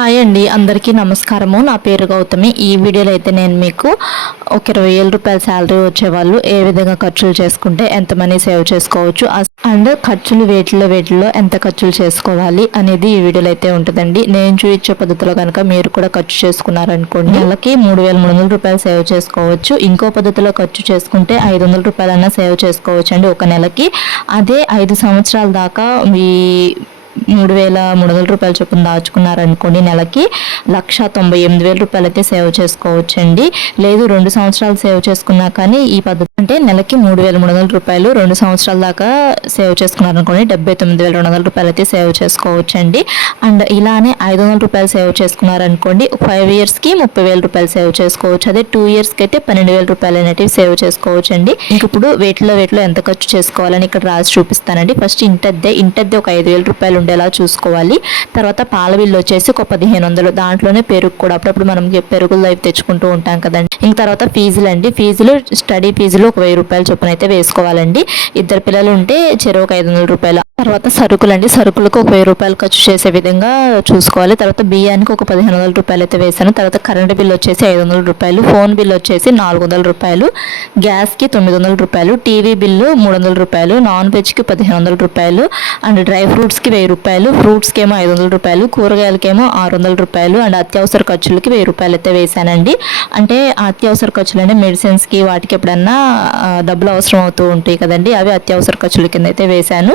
Hi అండి, అందరికీ నమస్కారము. నా పేరు గౌతమి. ఈ వీడియోలో అయితే నేను మీకు ఒక 20,000 రూపాయల శాలరీ వచ్చేవాళ్ళు ఏ విధంగా ఖర్చులు చేసుకుంటే ఎంత మనీ సేవ్ చేసుకోవచ్చు అండ్ ఖర్చులు వేటిలో ఎంత ఖర్చులు చేసుకోవాలి అనేది ఈ వీడియోలో అయితే ఉంటుందండి. నేను చూపించే పద్ధతిలో కనుక మీరు కూడా ఖర్చు చేసుకున్నారనుకోండి, నెలకి 3,300 రూపాయలు సేవ్ చేసుకోవచ్చు. ఇంకో పద్ధతిలో ఖర్చు చేసుకుంటే 500 రూపాయలన్నా సేవ్ చేసుకోవచ్చు అండి ఒక నెలకి. అదే 5 సంవత్సరాల దాకా మీ 3,300 రూపాయల చొప్పున దాచుకున్నారనుకోండి, నెలకి 1,98,000 రూపాయలు అయితే సేవ్ చేసుకోవచ్చండి. లేదు 2 సంవత్సరాలు సేవ్ చేసుకున్నా కానీ ఈ పద్ధతి అంటే నెలకి 3,300 రూపాయలు 2 సంవత్సరాల దాకా సేవ్ చేసుకున్నారనుకోండి 79,200 రూపాయలు అయితే సేవ్ చేసుకోవచ్చండి. అండ్ ఇలానే 500 రూపాయలు సేవ్ చేసుకున్నారనుకోండి 5 ఇయర్స్కి 30,000 రూపాయలు సేవ్ చేసుకోవచ్చు. అదే 2 ఇయర్స్కి అయితే 12,000 రూపాయలు అనేటివి సేవ్ చేసుకోవచ్చండి. ఇంక ఇప్పుడు వేటిలో ఎంత ఖర్చు చేసుకోవాలని ఇక్కడ రాసి చూపిస్తానండి. ఫస్ట్ ఇంటద్దె ఒక 5,000 రూపాయలు ఉండేలా చూసుకోవాలి. తర్వాత పాల బిల్లు వచ్చేసి ఒక 1,500, దాంట్లోనే పెరుగు కూడా అప్పుడప్పుడు మనం పెరుగులు అవి తెచ్చుకుంటూ ఉంటాం కదండి. ఇంక తర్వాత ఫీజులు స్టడీ ఫీజులు ఒక 1,000 రూపాయల చొప్పున అయితే వేసుకోవాలండి. 2 పిల్లలు ఉంటే చెరువు ఒక 500 రూపాయలు. తర్వాత సరుకులకు ఒక 1,000 రూపాయలు ఖర్చు చేసే విధంగా చూసుకోవాలి. తర్వాత బియ్యానికి ఒక 1,500 రూపాయలు అయితే వేసాను. తర్వాత కరెంటు బిల్లు వచ్చేసి 500 రూపాయలు, ఫోన్ బిల్లు వచ్చేసి 400 రూపాయలు, గ్యాస్కి 900 రూపాయలు, టీవీ బిల్లు 300 రూపాయలు, నాన్ వెజ్కి 1,500 రూపాయలు, అండ్ డ్రై ఫ్రూట్స్కి 1,000 రూపాయలు, ఫ్రూట్స్కి ఏమో 500 రూపాయలు, కూరగాయలకేమో 600 రూపాయలు, అండ్ అత్యవసర ఖర్చులకి 1,000 రూపాయలు అయితే వేసానండి. అంటే అత్యవసర ఖర్చులు అంటే మెడిసిన్స్కి వాటికి ఎప్పుడన్నా డబ్బులు అవసరం అవుతూ ఉంటాయి కదండి, అవి అత్యవసర ఖర్చుల కింద అయితే వేశాను.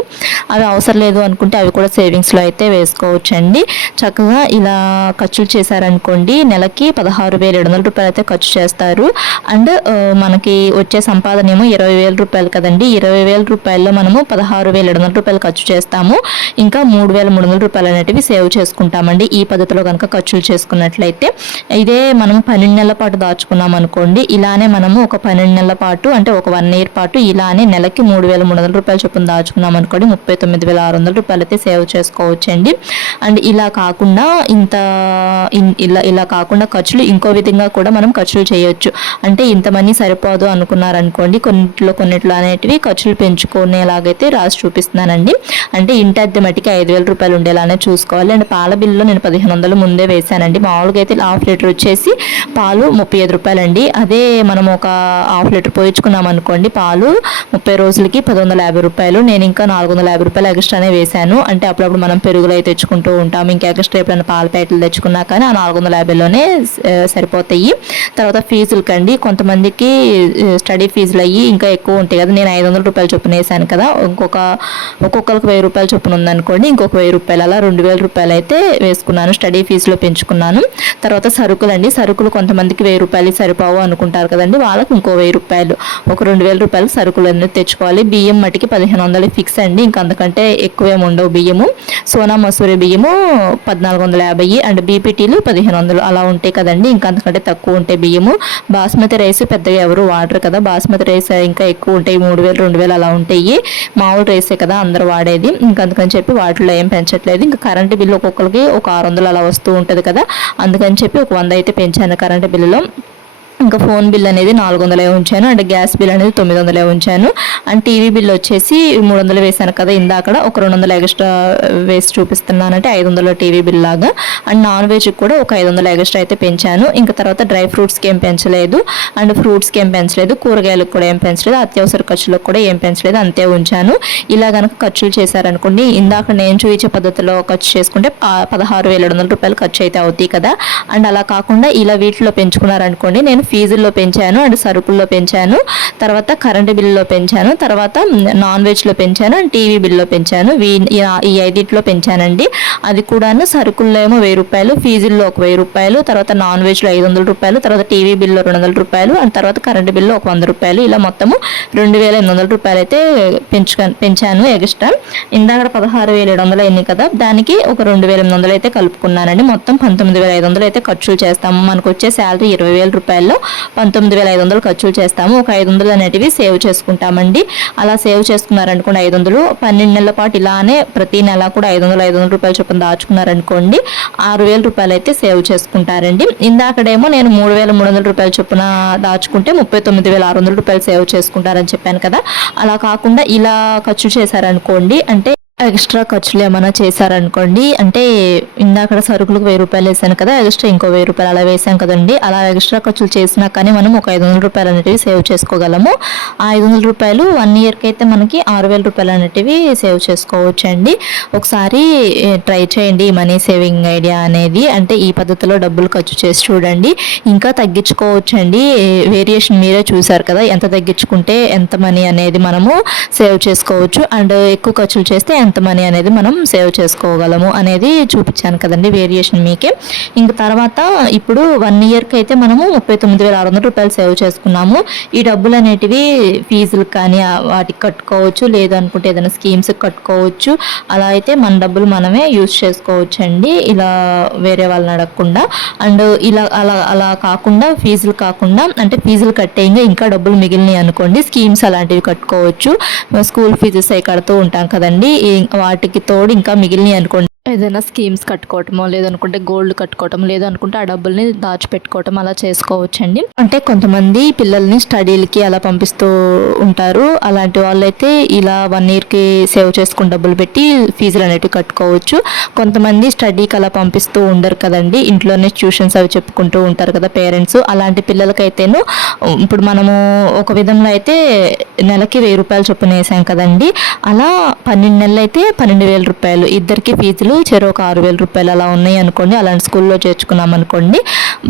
అవి అవసరం లేదు అనుకుంటే అవి కూడా సేవింగ్స్లో అయితే వేసుకోవచ్చండి. చక్కగా ఇలా ఖర్చులు చేశారనుకోండి నెలకి 16,700 రూపాయలు అయితే ఖర్చు చేస్తారు. అండ్ మనకి వచ్చే సంపాదన ఏమో 20,000 రూపాయలు కదండి. 20,000 రూపాయల్లో మనము 16,700 రూపాయలు ఖర్చు చేస్తాము. ఇంకా 3,300 రూపాయలు అనేటివి సేవ్ చేసుకుంటామండి ఈ పద్ధతిలో కనుక ఖర్చులు చేసుకున్నట్లయితే. ఇదే మనం 12 నెలల పాటు దాచుకున్నాం అనుకోండి, ఇలానే మనము ఒక 12 నెలల పాటు అంటే ఒక 1 ఇయర్ పాటు ఇలానే నెలకి 3,300 రూపాయలు చొప్పున దాచుకున్నాం అనుకోండి 39,600 రూపాయలు అయితే సేవ్ చేసుకోవచ్చండి. అండ్ ఇలా కాకుండా ఇలా కాకుండా ఖర్చులు ఇంకో విధంగా కూడా మనం ఖర్చులు చేయొచ్చు. అంటే ఇంత మనీ సరిపోదు అనుకున్నారనుకోండి, కొన్నిట్లో అనేటివి ఖర్చులు పెంచుకునేలాగైతే రాసి చూపిస్తున్నానండి. అంటే ఇంటి అద్దె మట్టికి 5,000 రూపాయలు ఉండేలానే చూసుకోవాలి. అండ్ పాల బిల్లులో నేను 1,500 ముందే వేసానండి. మామూలుగా అయితే హాఫ్ లీటర్ వచ్చేసి పాలు 35 రూపాయలండి. అదే మనం ఒక హాఫ్ లీటర్ పోయించుకున్నాం అనుకోండి పాలు 30 రోజులకి 1,150 రూపాయలు. నేను ఇంకా 450 రూపాయలు ఎక్స్ట్రానే వేశాను. అంటే అప్పుడప్పుడు మనం పెరుగులు అయితే తెచ్చుకుంటూ ఉంటాం, ఇంకా ఎక్స్ట్రా ఎప్పుడైనా పాల ప్యాకెట్లు తెచ్చుకున్నా కానీ ఆ 450లోనే సరిపోతాయి. తర్వాత ఫీజులకండి, కొంతమందికి స్టడీ ఫీజులు అయ్యి ఇంకా ఎక్కువ ఉంటాయి కదా, నేను 500 రూపాయలు చొప్పున వేసాను కదా, ఒక్కొక్కరికి 1,000 రూపాయలు చొప్పున ఉందనుకోండి ఇంకొక 1,000 రూపాయలు, అలా 2,000 రూపాయలు అయితే వేసుకున్నాను, స్టడీ ఫీజులో పెంచుకున్నాను. తర్వాత సరుకులు కొంతమందికి 1,000 రూపాయలు సరిపోవు అనుకుంటారు కదండి, వాళ్ళకి ఇంకో 1,000 రూపాయలు ఒక 2,000 రూపాయలు సరుకులు అనేది తెచ్చుకోవాలి. బియ్యం మట్టికి 1,500 ఫిక్స్ అండి, ఇంకా అంతకంటే ఎక్కువేమి ఉండవు. బియ్యము సోనా మసూరి బియ్యము 1,450 అండ్ బీపీటీలు 1,500 అలా ఉంటాయి కదండి, ఇంకా అంతకంటే తక్కువ ఉంటాయి బియ్యము. బాస్మతి రైస్ పెద్దగా ఎవరు వాడరు కదా, బాస్మతి రైస్ ఇంకా ఎక్కువ ఉంటాయి, 3,000 2,000 అలా ఉంటాయి. మామూలు రైసే కదా అందరూ వాడేది, ఇంకా అందుకని చెప్పి వాటిలో ఏం పెంచట్లేదు. ఇంకా కరెంటు బిల్లు ఒక్కొక్కరికి ఒక 600 అలా వస్తూ ఉంటుంది కదా, అందుకని చెప్పి ఒక 100 అయితే పెంచాను కరెంటు బిల్లులో. ఇంకా ఫోన్ బిల్ అనేది 400 ఉంచాను, అండ్ గ్యాస్ బిల్ అనేది 900 ఉంచాను. అండ్ టీవీ బిల్ వచ్చేసి 300 వేసాను కదా ఇందాక, ఒక 200 ఎక్స్ట్రా వేసి చూపిస్తున్నాను, అంటే 500 టీవీ బిల్ లాగా. అండ్ నాన్ వెజ్కి కూడా ఒక 500 ఎక్స్ట్రా అయితే పెంచాను. ఇంకా తర్వాత డ్రై ఫ్రూట్స్కి ఏం పెంచలేదు, అండ్ ఫ్రూట్స్కి ఏం పెంచలేదు, కూరగాయలకు కూడా ఏం పెంచలేదు, అత్యవసర ఖర్చులకు కూడా ఏం పెంచలేదు, అంతే ఉంచాను. ఇలా కనుక ఖర్చులు చేశారనుకోండి, ఇందాక నేను చూపించే పద్ధతిలో ఖర్చు చేసుకుంటే 16,700 రూపాయలు ఖర్చు అయితే అవుతాయి కదా. అండ్ అలా కాకుండా ఇలా వీటిలో పెంచుకున్నారనుకోండి, నేను ఫీజుల్లో పెంచాను, అండ్ సరుకుల్లో పెంచాను, తర్వాత కరెంటు బిల్లులో పెంచాను, తర్వాత నాన్ వెజ్లో పెంచాను, అండ్ టీవీ బిల్లో పెంచాను. ఈ 5 పెంచానండి. అది కూడాను సరుకుల్లో ఏమో 1,000 రూపాయలు, ఫీజుల్లో ఒక 1,000 రూపాయలు, తర్వాత నాన్ వెజ్లో 500 రూపాయలు, తర్వాత టీవీ బిల్లో 200 రూపాయలు, అండ్ తర్వాత కరెంటు బిల్లు ఒక 100 రూపాయలు, ఇలా మొత్తము 2,800 రూపాయలు అయితే పెంచాను ఎక్స్ట్రా. ఇందాక 16,700 అయింది కదా, దానికి ఒక 2,800 అయితే కలుపుకున్నానండి. మొత్తం 19,500 అయితే ఖర్చులు చేస్తాము. మనకు వచ్చే శాలరీ 20,000 రూపాయల్లో 19,500 ఖర్చులు చేస్తాము. ఒక 500 అనేటివి సేవ్ చేసుకుంటామండి. అలా సేవ్ చేసుకున్నారనుకోండి 500 12 నెలల పాటు ఇలానే ప్రతి నెల కూడా 500 రూపాయలు చొప్పున దాచుకున్నారనుకోండి 6,000 రూపాయలు అయితే సేవ్ చేసుకుంటారండి. ఇందాకడేమో నేను 3,300 రూపాయలు చొప్పున దాచుకుంటే 39,600 రూపాయలు సేవ్ చేసుకుంటారని చెప్పాను కదా. అలా కాకుండా ఇలా ఖర్చు చేశారనుకోండి, అంటే ఎక్స్ట్రా ఖర్చులు ఏమైనా చేశారనుకోండి, అంటే ఇందాక సరుకులకు 1000 రూపాయలు వేసాను కదా, ఎక్స్ట్రా ఇంకో 1000 రూపాయలు అలా వేసాం కదండి. అలా ఎక్స్ట్రా ఖర్చులు చేసినా కానీ మనం ఒక 500 రూపాయలు అనేటివి సేవ్ చేసుకోగలము. ఆ 500 రూపాయలు 1 ఇయర్కి అయితే మనకి 6000 రూపాయలు అనేటివి సేవ్ చేసుకోవచ్చు అండి. ఒకసారి ట్రై చేయండి ఈ మనీ సేవింగ్ ఐడియా అనేది. అంటే ఈ పద్ధతిలో డబ్బులు ఖర్చు చేసి చూడండి, ఇంకా తగ్గించుకోవచ్చు అండి. వేరియేషన్ మీరే చూసారు కదా, ఎంత తగ్గించుకుంటే ఎంత మనీ అనేది మనము సేవ్ చేసుకోవచ్చు, అండ్ ఎక్కువ ఖర్చులు చేస్తే ఎంత మనీ అనేది మనం సేవ్ చేసుకోగలము అనేది చూపించాను కదండి, వేరియేషన్ మీకే. ఇంక తర్వాత ఇప్పుడు 1 ఇయర్కి అయితే మనము 39,600 రూపాయలు సేవ్ చేసుకున్నాము. ఈ డబ్బులు అనేటివి ఫీజులకు కానీ వాటికి కట్టుకోవచ్చు, లేదనుకుంటే ఏదైనా స్కీమ్స్కి కట్టుకోవచ్చు. అలా అయితే మన డబ్బులు మనమే యూజ్ చేసుకోవచ్చు అండి, ఇలా వేరే వాళ్ళని అడగకుండా. అండ్ ఇలా అలా కాకుండా ఫీజులు కాకుండా, అంటే ఫీజులు కట్టేయంగా ఇంకా డబ్బులు మిగిలినాయి అనుకోండి, స్కీమ్స్ అలాంటివి కట్టుకోవచ్చు. స్కూల్ ఫీజెస్ అవి కడుతూ ఉంటాం కదండి, వాటికి తోడు ఇంకా మిగిలినాయి అనుకోండి, ఏదైనా స్కీమ్స్ కట్టుకోవటమో, లేదనుకుంటే గోల్డ్ కట్టుకోవటం, లేదనుకుంటే ఆ డబ్బుల్ని దాచిపెట్టుకోవటం అలా చేసుకోవచ్చండి. అంటే కొంతమంది పిల్లల్ని స్టడీలకి అలా పంపిస్తూ ఉంటారు, అలాంటి వాళ్ళైతే ఇలా 1 ఇయర్కి సేవ్ చేసుకుని డబ్బులు పెట్టి ఫీజులు అనేవి కట్టుకోవచ్చు. కొంతమంది స్టడీకి అలా పంపిస్తూ ఉండరు కదండి, ఇంట్లోనే ట్యూషన్స్ అవి చెప్పుకుంటూ ఉంటారు కదా పేరెంట్స్, అలాంటి పిల్లలకైతేను ఇప్పుడు మనము ఒక విధంలో అయితే నెలకి 1000 రూపాయలు చొప్పున వేసాం కదండి, అలా 12 నెలలు అయితే 12,000 రూపాయలు, ఇద్దరికి ఫీజులు చెరో ఒక 6,000 రూపాయలు అలా ఉన్నాయి అనుకోండి. అలాంటి స్కూల్లో చేర్చుకున్నాం అనుకోండి,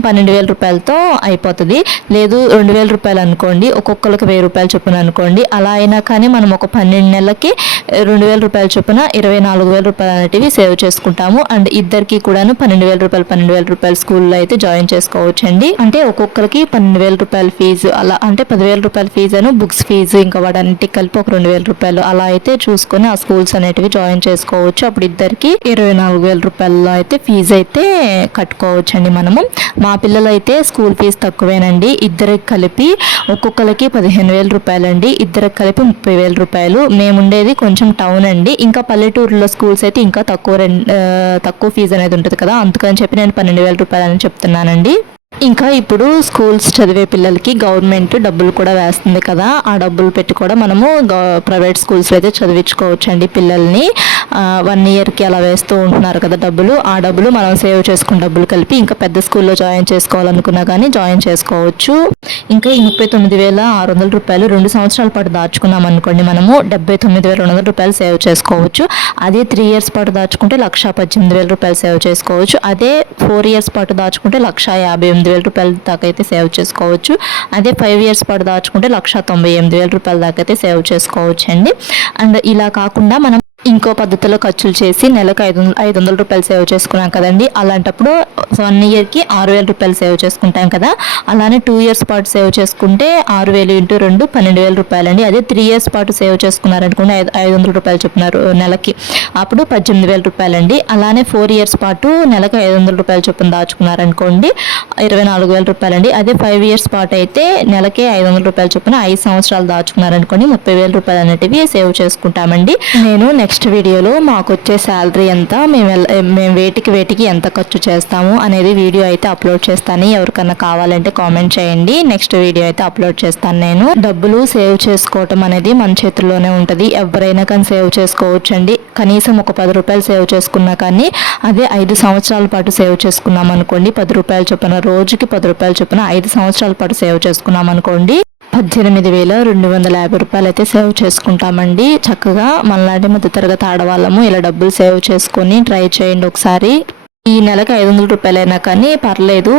12,000 రూపాయలతో అయిపోతుంది. లేదు 2,000 రూపాయలు అనుకోండి, ఒక్కొక్కరికి 1000 రూపాయలు చొప్పున అనుకోండి. అలా అయినా కానీ మనం ఒక 12 నెలలకి 2,000 రూపాయల చొప్పున 24,000 రూపాయలు అనేటివి సేవ్ చేసుకుంటాము. అండ్ ఇద్దరికి కూడాను 12,000 రూపాయలు స్కూల్లో అయితే జాయిన్ చేసుకోవచ్చండి. అంటే ఒక్కొక్కరికి 12,000 రూపాయల ఫీజు, అలా అంటే 10,000 రూపాయల ఫీజు అను బుక్స్ ఫీజు ఇంకా వాటన్నిటికి కలిపి ఒక 2,000 రూపాయలు అలా అయితే చూసుకొని ఆ స్కూల్స్ అనేటివి జాయిన్ చేసుకోవచ్చు. అప్పుడు ఇద్దరికి 24,000 రూపాయల్లో అయితే ఫీజు అయితే కట్టుకోవచ్చండి మనము. మా పిల్లలు అయితే స్కూల్ ఫీజు తక్కువేనండి, ఇద్దరికి కలిపి ఒక్కొక్కరికి 15,000 రూపాయలండి, ఇద్దరికి కలిపి 30,000 రూపాయలు. మేముండేది కొంచెం టౌన్ అండి, ఇంకా పల్లెటూరులో స్కూల్స్ అయితే ఇంకా తక్కువ ఫీజు అనేది ఉంటుంది కదా, అందుకని చెప్పి నేను 12,000 రూపాయలు అని చెప్తున్నానండి. ఇంకా ఇప్పుడు స్కూల్స్ చదివే పిల్లలకి గవర్నమెంట్ డబ్బులు కూడా వేస్తుంది కదా, ఆ డబ్బులు పెట్టి కూడా మనము ప్రైవేట్ స్కూల్స్లో అయితే చదివించుకోవచ్చు అండి పిల్లల్ని. 1 ఇయర్కి అలా వేస్తూ ఉంటున్నారు కదా డబ్బులు, ఆ డబ్బులు మనం సేవ్ చేసుకున్న డబ్బులు కలిపి ఇంకా పెద్ద స్కూల్లో జాయిన్ చేసుకోవాలనుకున్నా కానీ జాయిన్ చేసుకోవచ్చు. ఇంకా ఈ 39,600 రూపాయలు 2 సంవత్సరాల పాటు దాచుకున్నాం అనుకోండి, మనము 79,200 రూపాయలు సేవ్ చేసుకోవచ్చు. అదే 3 ఇయర్స్ పాటు దాచుకుంటే 1,18,000 రూపాయలు సేవ్ చేసుకోవచ్చు. అదే 4 ఇయర్స్ పాటు దాచుకుంటే 1,58,000 రూపాయల దాకా అయితే సేవ్ చేసుకోవచ్చు. అదే 5 ఇయర్స్ పాటు దాచుకుంటే 1,98,000 రూపాయల దాకా అయితే సేవ్ చేసుకోవచ్చు అండి. అండ్ ఇలా కాకుండా మనం ఇంకో పద్ధతిలో ఖర్చులు చేసి నెలకు 500 రూపాయలు సేవ్ చేసుకున్నాం కదండి, అలాంటప్పుడు 1 ఇయర్కి 6,000 రూపాయలు సేవ్ చేసుకుంటాం కదా. అలానే 2 ఇయర్స్ పాటు సేవ్ చేసుకుంటే 6,000 × 2 12,000 రూపాయలు అండి. అదే 3 ఇయర్స్ పాటు సేవ్ చేసుకున్నారనుకోండి 500 రూపాయలు చొప్పున నెలకి, అప్పుడు 18,000 రూపాయలు అండి. అలానే 4 ఇయర్స్ పాటు నెలకు 500 రూపాయలు చొప్పున దాచుకున్నారనుకోండి 24,000 రూపాయలు అండి. అదే 5 ఇయర్స్ పాటు అయితే నెలకే 500 రూపాయలు చొప్పున 5 సంవత్సరాలు దాచుకున్నారనుకోండి 30,000 రూపాయలు అనేటివి సేవ్ చేసుకుంటామండి. నేను నెక్స్ట్ వీడియోలో మాకు వచ్చే శాలరీ ఎంత, మేము వేటికి ఎంత ఖర్చు చేస్తాము అనేది వీడియో అయితే అప్లోడ్ చేస్తాను. ఎవరికన్నా కావాలంటే కామెంట్ చేయండి, నెక్స్ట్ వీడియో అయితే అప్లోడ్ చేస్తాను. నేను డబ్బులు సేవ్ చేసుకోవటం అనేది మన చేతుల్లోనే ఉంటుంది, ఎవరైనా కానీ సేవ్ చేసుకోవచ్చు అండి. కనీసం ఒక 10 రూపాయలు సేవ్ చేసుకున్నా కానీ, అదే 5 సంవత్సరాల పాటు సేవ్ చేసుకున్నాం అనుకోండి 10 రూపాయలు చొప్పున, రోజుకి 10 రూపాయలు చొప్పున 5 సంవత్సరాల పాటు సేవ్ చేసుకున్నాం అనుకోండి 18,250 రూపాయలు అయితే సేవ్ చేసుకుంటామండి. చక్కగా మనలాంటి మధ్యతరగతి ఆడవాళ్ళము ఇలా డబ్బులు సేవ్ చేసుకొని ట్రై చేయండి ఒకసారి. ఈ నెలకు 500 రూపాయలైనా కానీ పర్లేదు,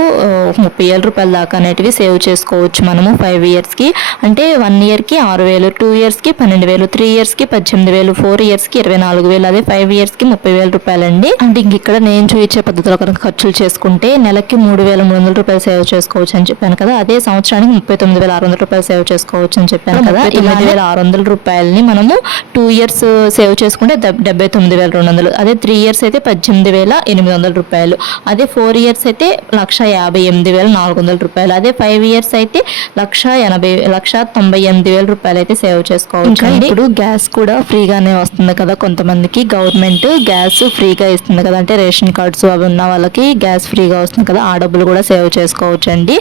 30,000 రూపాయల దాకా అనేటివి సేవ్ చేసుకోవచ్చు మనము 5 ఇయర్స్కి. అంటే 1 ఇయర్కి 6,000, 2 ఇయర్స్కి 12,000, 3 ఇయర్స్కి 18,000, 4 ఇయర్స్కి 24,000, అదే 5 ఇయర్స్కి 30,000 రూపాయలండి. అంటే ఇంక ఇక్కడ నేను చూపించే పద్ధతిలో కనుక ఖర్చులు చేసుకుంటే నెలకి 3,300 రూపాయలు సేవ్ చేసుకోవచ్చు అని చెప్పాను కదా, అదే సంవత్సరానికి 39,600 రూపాయలు సేవ్ చేసుకోవచ్చు అని చెప్పాను కదా. 39,600 రూపాయలని మనము 2 ఇయర్స్ సేవ్ చేసుకుంటే 79,200, అదే 3 ఇయర్స్ అయితే 18,800 రూపాయలు. అదే 4 ఇయర్స్ అయితే 1,58,400 రూపాయలు. అదే 5 ఇయర్స్ అయితే 1,98,000 రూపాయలు అయితే సేవ్ చేసుకోవచ్చు. ఇంకా ఇప్పుడు గ్యాస్ కూడా ఫ్రీగానే వస్తుంది కదా, కొంతమందికి గవర్నమెంట్ గ్యాస్ ఫ్రీగా ఇస్తుంది కదా, అంటే రేషన్ కార్డ్స్ అవి ఉన్న వాళ్ళకి గ్యాస్ ఫ్రీగా వస్తుంది కదా, ఆ డబ్బులు కూడా సేవ్ చేసుకోవచ్చు అండి.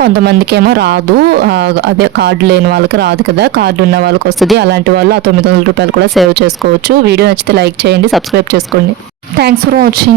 కొంతమందికి ఏమో రాదు, అదే కార్డు లేని వాళ్ళకి రాదు కదా, కార్డు ఉన్న వాళ్ళకి వస్తుంది. అలాంటి వాళ్ళు ఆ 900 రూపాయలు కూడా సేవ్ చేసుకోవచ్చు. వీడియో నచ్చితే లైక్ చేయండి, సబ్స్క్రైబ్ చేసుకోండి. Thanks for watching.